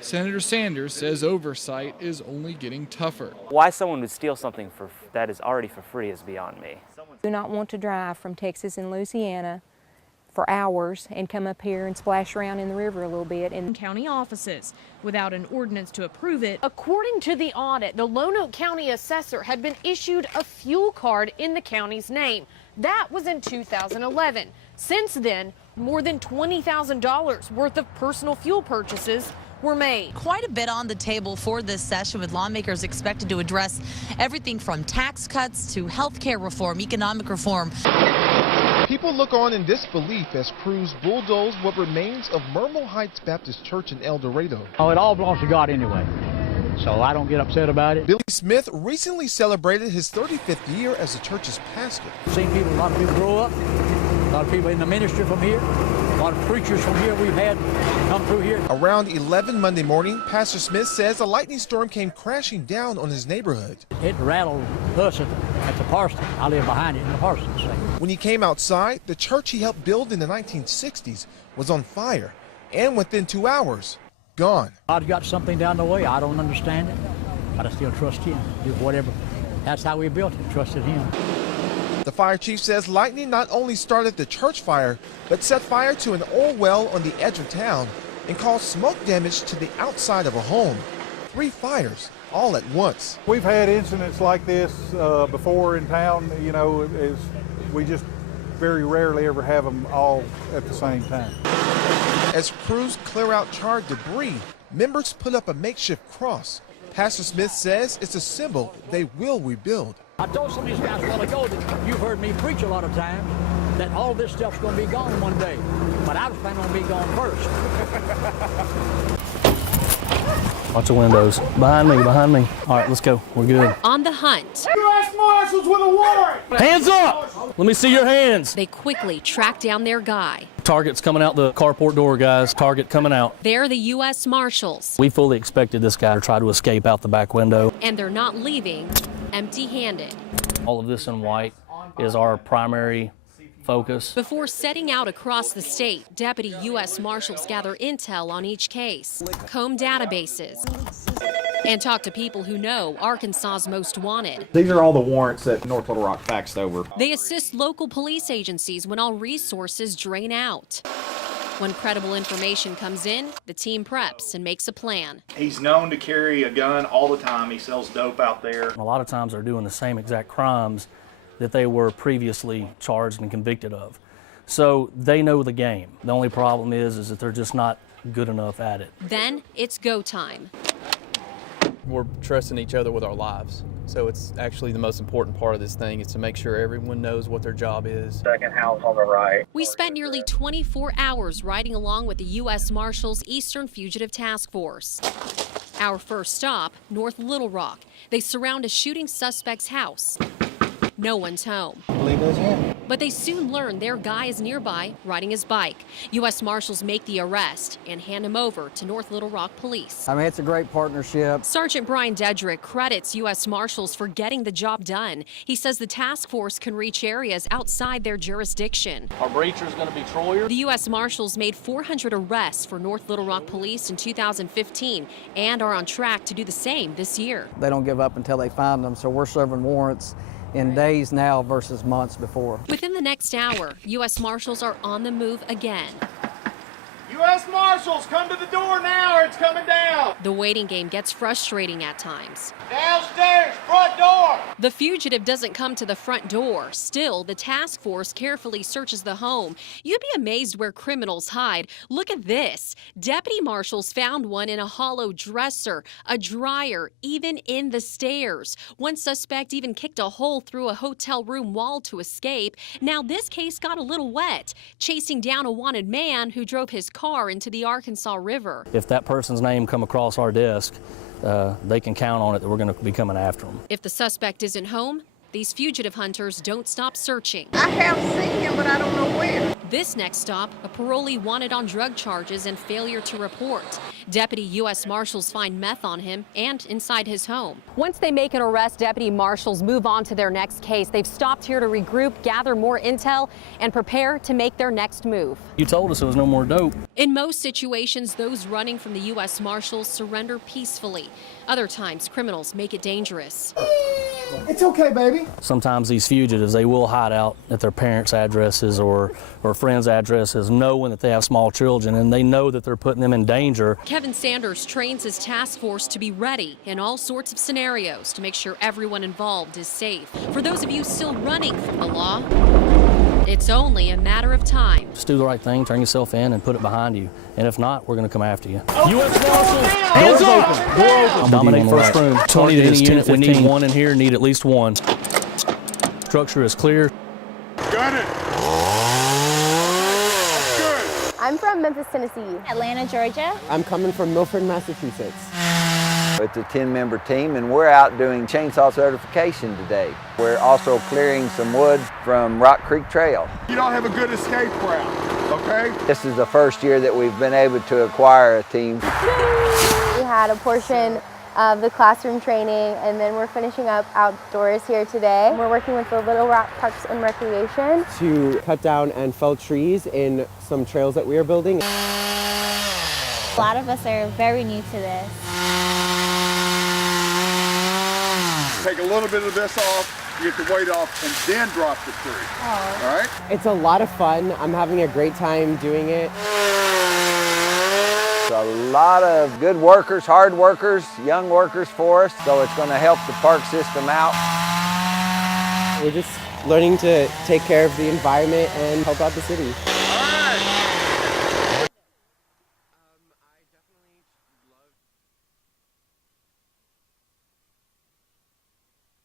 Senator Sanders says oversight is only getting tougher. Why someone would steal something that is already for free is beyond me. Do not want to drive from Texas and Louisiana for hours and come up here and splash around in the river a little bit. In county offices without an ordinance to approve it. According to the audit, the Lonoke County assessor had been issued a fuel card in the county's name. That was in 2011. Since then, more than $20,000 worth of personal fuel purchases were made. Quite a bit on the table for this session, with lawmakers expected to address everything from tax cuts to health care reform, economic reform. People look on in disbelief as crews bulldoze what remains of Myrtle Heights Baptist Church in El Dorado. Oh, it all belongs to God anyway, so I don't get upset about it. Billy Smith recently celebrated his 35th year as the church's pastor. I've seen people, a lot of people grow up, a lot of people in the ministry from here, a lot of preachers from here we've had come through here. Around 11 Monday morning, Pastor Smith says a lightning storm came crashing down on his neighborhood. It rattled us at the parsonage. I live behind it in the parsonage. When he came outside, the church he helped build in the 1960s was on fire, and within 2 hours, gone. God's got something down the way. I don't understand it, but I still trust him. Do whatever. That's how we built it, trusted him. The fire chief says lightning not only started the church fire, but set fire to an oil well on the edge of town and caused smoke damage to the outside of a home. 3 fires all at once. We've had incidents like this before in town, you know, we just very rarely ever have them all at the same time. As crews clear out charred debris, members put up a makeshift cross. Pastor Smith says it's a symbol they will rebuild. I told some of these guys a while ago that you've heard me preach a lot of times that all this stuff's going to be gone one day, but I was planning on being gone first. Watch the windows. Behind me, behind me. All right, let's go. We're good. On the hunt. U.S. Marshals with a warrant! Hands up! Let me see your hands. They quickly track down their guy. Target's coming out the carport door, guys. Target coming out. They're the U.S. Marshals. We fully expected this guy to try to escape out the back window. And they're not leaving empty-handed. All of this in white is our primary focus. Before setting out across the state, Deputy U.S. Marshals gather intel on each case, comb databases, and talk to people who know Arkansas's most wanted. These are all the warrants that North Little Rock faxed over. They assist local police agencies when all resources drain out. When credible information comes in, the team preps and makes a plan. He's known to carry a gun all the time. He sells dope out there. A lot of times they're doing the same exact crimes that they were previously charged and convicted of. So they know the game. The only problem is that they're just not good enough at it. Then it's go time. We're trusting each other with our lives. So it's actually the most important part of this thing is to make sure everyone knows what their job is. Second house on the right. We spent nearly 24 hours riding along with the U.S. Marshals Eastern Fugitive Task Force. Our first stop, North Little Rock. They surround a shooting suspect's house. No one's home. I believe that's him. But they soon learn their guy is nearby riding his bike. U.S. Marshals make the arrest and hand him over to North Little Rock Police. I mean, it's a great partnership. Sergeant Brian Dedrick credits U.S. Marshals for getting the job done. He says the task force can reach areas outside their jurisdiction. Our breacher's going to be Troyer. The U.S. Marshals made 400 arrests for North Little Rock Police in 2015 and are on track to do the same this year. They don't give up until they find them, so we're serving warrants in days now versus months before. Within the next hour, U.S. Marshals are on the move again. U.S. Marshals, come to the door now or it's coming down. The waiting game gets frustrating at times. Downstairs, front door. The fugitive doesn't come to the front door. Still, the task force carefully searches the home. You'd be amazed where criminals hide. Look at this. Deputy marshals found one in a hollow dresser, a dryer, even in the stairs. One suspect even kicked a hole through a hotel room wall to escape. Now this case got a little wet, chasing down a wanted man who drove his car into the Arkansas River. If that person's name come across our desk, they can count on it that we're going to be coming after them. If the suspect isn't home, these fugitive hunters don't stop searching. I have seen him, but I don't know where. This next stop, a parolee wanted on drug charges and failure to report. Deputy U.S. Marshals find meth on him and inside his home. Once they make an arrest, deputy marshals move on to their next case. They've stopped here to regroup, gather more intel, and prepare to make their next move. You told us there was no more dope. In most situations, those running from the U.S. Marshals surrender peacefully. Other times, criminals make it dangerous. It's okay, baby. Sometimes these fugitives, they will hide out at their parents' addresses or friends' addresses, knowing that they have small children, and they know that they're putting them in danger. Kevin Sanders trains his task force to be ready in all sorts of scenarios to make sure everyone involved is safe. For those of you still running from the law, it's only a matter of time. Just do the right thing, turn yourself in, and put it behind you. And if not, we're going to come after you. U.S. Marshals, Doors open. Door open. Dominate first room. 20 to any unit. We need one in here. Need at least one. Structure is clear. Got it. Good. I'm from Memphis, Tennessee. Atlanta, Georgia. I'm coming from Milford, Massachusetts. It's a 10-member team, and we're out doing chainsaw certification today. We're also clearing some wood from Rock Creek Trail. You don't have a good escape route, okay? This is the first year that we've been able to acquire a team. We had a portion of the classroom training, and then we're finishing up outdoors here today. We're working with the Little Rock Parks and Recreation to cut down and fell trees in some trails that we are building. A lot of us are very new to this. Take a little bit of this off, get the weight off, and then drop the tree. Oh. All right? It's a lot of fun. I'm having a great time doing it. A lot of good workers, hard workers, young workers for us, so it's going to help the park system out. We're just learning to take care of the environment and help out the city.